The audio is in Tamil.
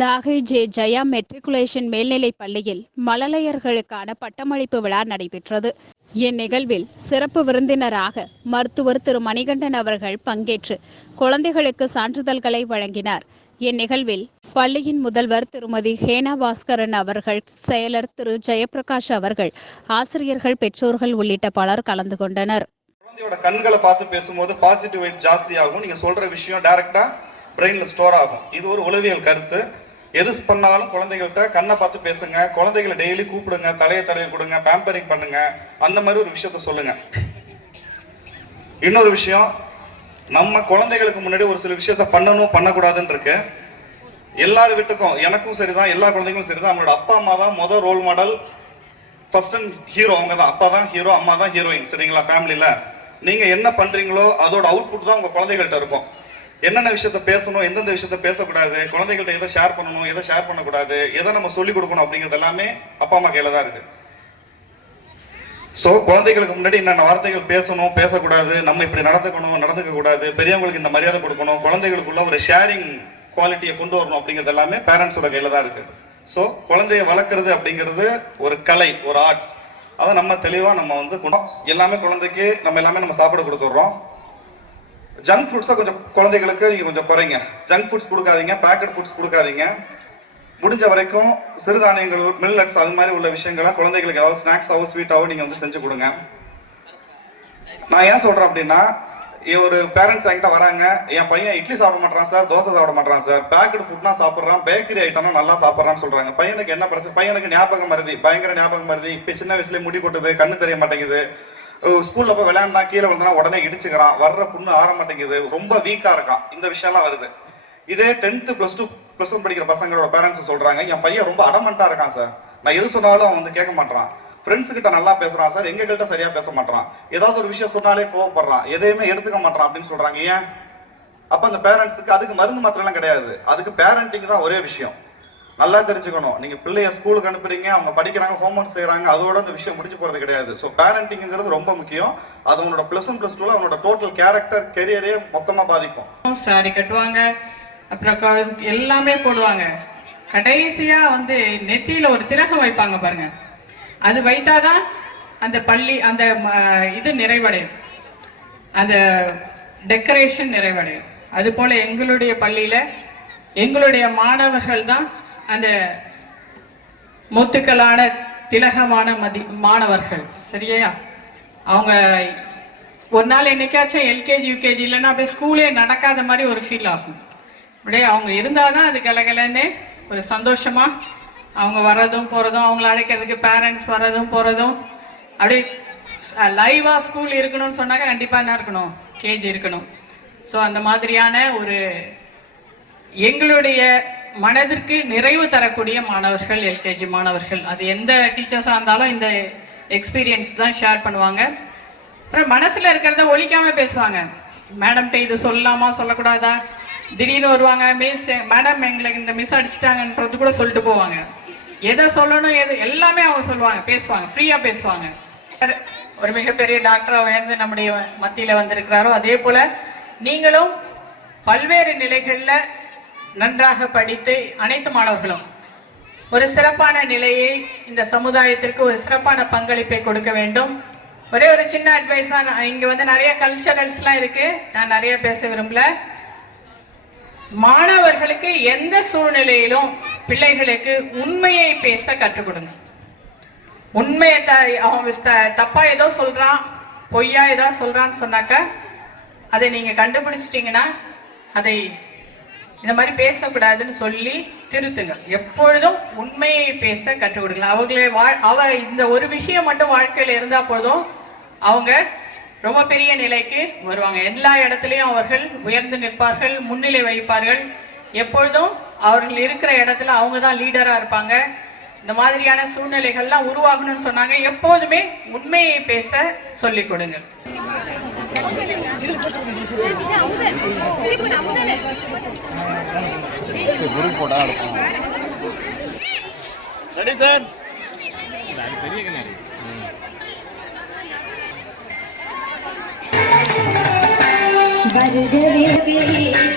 நாகை ஜே ஜெயா மெட்ரிகுலேஷன் மேல்நிலைப் பள்ளியில் மழலையர்களுக்கான பட்டமளிப்பு விழா நடைபெற்றது. இந்நிகழ்வில் சிறப்பு விருந்தினராக மருத்துவர் திரு. மணிகண்டன் அவர்கள் பங்கேற்று குழந்தைகளுக்கு சான்றிதழ்களை வழங்கினார். இந்நிகழ்வில் பள்ளியின் முதல்வர் திருமதி ஹேனா பாஸ்கரன் அவர்கள் செயலர் திரு. ஜெயபிரகாஷ் அவர்கள் ஆசிரியர்கள் பெற்றோர்கள் உள்ளிட்ட பலர் கலந்து கொண்டனர். குழந்தையோட கண்களை பார்த்து பேசும்போது பாசிட்டிவ் வைப் ஜாஸ்தி ஆகும் நீங்க சொல்ற விஷயம் டைரக்டா பிரெயின்ல ஸ்டோர் ஆகும். இது ஒரு உளவியல் கருத்து. எது பண்ணாலும் குழந்தைகள்கிட்ட கண்ணை பார்த்து பேசுங்க குழந்தைகளை டெய்லி கூப்பிடுங்க தலையை தடவி கொடுங்க பேம்பரிங் பண்ணுங்க அந்த மாதிரி ஒரு விஷயத்த சொல்லுங்க. இன்னொரு விஷயம் நம்ம குழந்தைகளுக்கு முன்னாடி ஒரு சில விஷயத்த பண்ணணும் பண்ணக்கூடாதுன்னு இருக்கு. எல்லார் வீட்டுக்கும் எனக்கும் சரிதான் எல்லா குழந்தைங்களும் சரிதான். அவங்களோட அப்பா அம்மா தான் முதல் role model first and hero அவங்க தான். அப்பா தான் ஹீரோ அம்மா தான் ஹீரோயின் சரிங்களா ஃபேமிலியில நீங்க என்ன பண்றீங்களோ அதோட அவுட்புட் தான் உங்க குழந்தைகள்கிட்ட இருக்கும். என்னென்ன விஷயத்த பேசணும் எந்தெந்த விஷயத்த பேசக்கூடாது குழந்தைகள்ட்ட எதை ஷேர் பண்ணணும் எதை ஷேர் பண்ணக்கூடாது எதை நம்ம சொல்லிக் கொடுக்கணும் அப்படிங்கிறது எல்லாமே அப்பா அம்மா கையில தான் இருக்கு. ஸோ குழந்தைகளுக்கு முன்னாடி என்னென்ன வார்த்தைகள் பேசணும் பேசக்கூடாது நம்ம இப்படி நடந்துக்கணும் நடந்துக்க கூடாது பெரியவங்களுக்கு இந்த மரியாதை கொடுக்கணும் குழந்தைகளுக்குள்ள ஒரு ஷேரிங் குவாலிட்டியை கொண்டு வரணும் அப்படிங்கிறது எல்லாமே பேரண்ட்ஸோட கையில தான் இருக்கு. ஸோ குழந்தைய வளர்க்குறது அப்படிங்கிறது ஒரு கலை ஒரு ஆர்ட்ஸ் அதை நம்ம தெளிவாக நம்ம வந்து குணம் எல்லாமே குழந்தைக்கு நம்ம எல்லாமே நம்ம சாப்பிட கொடுத்துட்றோம். ஜங்க் ஃபுட்ஸை கொஞ்சம் குழந்தைகளுக்கு நீங்கள் கொஞ்சம் குறைங்க. ஜங்க் ஃபுட்ஸ் கொடுக்காதீங்க பேக்கெட் ஃபுட்ஸ் கொடுக்காதீங்க. முடிஞ்ச வரைக்கும் சிறுதானியங்கள் மில்லட்ஸ் அது மாதிரி உள்ள விஷயங்களை குழந்தைகளுக்கு ஏதாவது ஸ்நாக்ஸாவோ ஸ்வீட்டாவோ நீங்கள் வந்து செஞ்சு கொடுங்க. நான் ஏன் சொல்றேன் அப்படின்னா ஒரு பேரண்ட்ஸ் என்கிட்ட வராங்க என் பையன் இட்லி சாப்பிட மாட்டான் சார் தோசை சாப்பிட மாட்டான் சார். பேக்கெட் ஃபுட்னா சாப்பிட்றான் பேக்கரி ஐட்டம்னா நல்லா சாப்பிட்றான்னு சொல்றாங்க. பையனுக்கு என்ன பிரச்சனை பையனுக்கு ஞாபகம் மருதி பயங்கர ஞாபகம் மருதி இப்போ சின்ன வயசுல முடி கொட்டுது கண்ணு தெரிய மாட்டேங்குது. ஸ்கூல்ல போய் விளையாண்டா கீழே வந்தனா உடனே இடிச்சுக்கிறான். வர்ற புண்ணு ஆற மாட்டேங்குது. ரொம்ப வீக்கா இருக்கான். இந்த விஷயம்லாம் வருது. இதே tenth plus two plus one படிக்கிற பசங்களோட பேரண்ட்ஸ் சொல்றாங்க என் பையன் ரொம்ப அடமெண்டா இருக்கான் சார் நான் எது சொன்னாலும் அவன் வந்து கேட்க மாட்டான் ஃப்ரெண்ட்ஸ் கிட்ட நல்லா பேசுறான் சார் எங்க கிட்ட சரியா பேச மாட்டான் ஏதாவது ஒரு விஷயம் சொன்னாலே கோவப்படுறான். எதையுமே எடுத்துக்க மாட்டான் அப்படின்னு சொல்றாங்க. ஏன்? அப்ப அந்த பேரண்ட்ஸுக்கு அதுக்கு மருந்து மாத்திரம் எல்லாம் கிடையாது. அதுக்கு பேரண்டிங் தான் ஒரே விஷயம். நல்லா தெரிஞ்சுக்கணும். நீங்க பிள்ளைய ஸ்கூலுக்கு அனுப்புறீங்க அவங்க படிக்கிறாங்க ஹோம்ஒர்க் செய்யறாங்க அதோட அந்த விஷயம் முடிச்சு போறது கிடையாது. ஸோ பேரண்டிங்கிறது ரொம்ப முக்கியம். அது அவனோட பிளஸ் ஒன் பிளஸ் டூல அவனோட டோட்டல் கேரக்டர் கெரியரே மொத்தமா பாதிக்கும். சாரி கட்டுவாங்க. அப்புறம் க- எல்லாமே போடுவாங்க. கடைசியா வந்து நெத்தியில ஒரு திலகம் வைப்பாங்க பாருங்க. அது வைத்தாதான் அந்த பள்ளி அந்த ம- இது நிறைவடையும். அந்த டெக்கரேஷன் நிறைவடையும். அது போல எங்களுடைய பள்ளியில எங்களுடைய மாணவர்கள் தான் அந்த முத்துக்களான திலகமான மதி மாணவர்கள் சரியா? அவங்க ஒரு நாள் என்னைக்காச்சும் எல்கேஜி யூகேஜி இல்லைன்னா அப்படியே ஸ்கூலே நடக்காத மாதிரி ஒரு ஃபீல் ஆகும். அப்படியே அவங்க இருந்தால் தான் அது கலகலன்னு ஒரு சந்தோஷமாக அவங்க வர்றதும் போகிறதும் அவங்கள அழைக்கிறதுக்கு பேரண்ட்ஸ் வர்றதும் போகிறதும் அப்படியே லைவாக ஸ்கூல் இருக்கணும்னு சொன்னாக்க கண்டிப்பாக என்ன இருக்கணும்? கேஜி இருக்கணும். ஸோ அந்த மாதிரியான ஒரு எங்களுடைய மனதிற்கு நிறைவு தரக்கூடிய மாணவர்கள் எல்கேஜி மாணவர்கள். அது எந்த டீச்சர்ஸாக இருந்தாலும் இந்த எக்ஸ்பீரியன்ஸ் தான் ஷேர் பண்ணுவாங்க. அப்புறம் மனசில் இருக்கிறத ஒழிக்காம பேசுவாங்க. மேடம்கிட்ட இது சொல்லலாமா? சொல்லக்கூடாதா? திடீர்னு வருவாங்க. மிஸ் மேடம் எங்களுக்கு இந்த மிஸ் அடிச்சிட்டாங்கன்றது கூட சொல்லிட்டு போவாங்க. எதை சொல்லணும் எது எல்லாமே அவங்க சொல்லுவாங்க. பேசுவாங்க. ஃப்ரீயாக பேசுவாங்க. ஒரு மிகப்பெரிய டாக்டராக உயர்ந்து நம்முடைய மத்தியில் வந்திருக்கிறாரோ அதே போல் நீங்களும் பல்வேறு நிலைகளில் நன்றாக படித்து அனைத்து மாணவர்களும் ஒரு சிறப்பான நிலையை இந்த சமுதாயத்திற்கு ஒரு சிறப்பான பங்களிப்பை கொடுக்க வேண்டும். ஒரே ஒரு சின்ன அட்வைஸ் தான். இங்க வந்து நிறைய கல்ச்சரல்ஸ்லாம் இருக்கு. நான் நிறைய பேச விரும்பல. மாணவர்களுக்கு எந்த சூழ்நிலையிலும் பிள்ளைகளுக்கு உண்மையை பேச கற்றுக் கொடுங்க. உண்மையை த அவன் தப்பா ஏதோ சொல்றான் பொய்யா ஏதோ சொல்றான்னு சொன்னாக்க அதை நீங்க கண்டுபிடிச்சிட்டீங்கன்னா அதை இந்த மாதிரி பேசக்கூடாதுன்னு சொல்லி திருத்துங்க. எப்பொழுதும் உண்மையை பேச கற்றுக் கொடுக்கலாம் அவங்களே வாழ் அவ இந்த ஒரு விஷயம் மட்டும் வாழ்க்கையில இருந்தா போதும் அவங்க ரொம்ப பெரிய நிலைக்கு வருவாங்க. எல்லா இடத்துலையும் அவர்கள் உயர்ந்து நிற்பார்கள் முன்னிலை வகிப்பார்கள். எப்பொழுதும் அவர்கள் இருக்கிற இடத்துல அவங்க தான் லீடரா இருப்பாங்க. இந்த மாதிரியான சூழ்நிலைகள்லாம் உருவாகணும்னு சொன்னாங்க. எப்போதுமே உண்மையை பேச சொல்லிக் கொடுங்க. குரூப் போட்டா இருக்கும் ரெடி சார் அது பெரிய கண்ணாடி வருகவே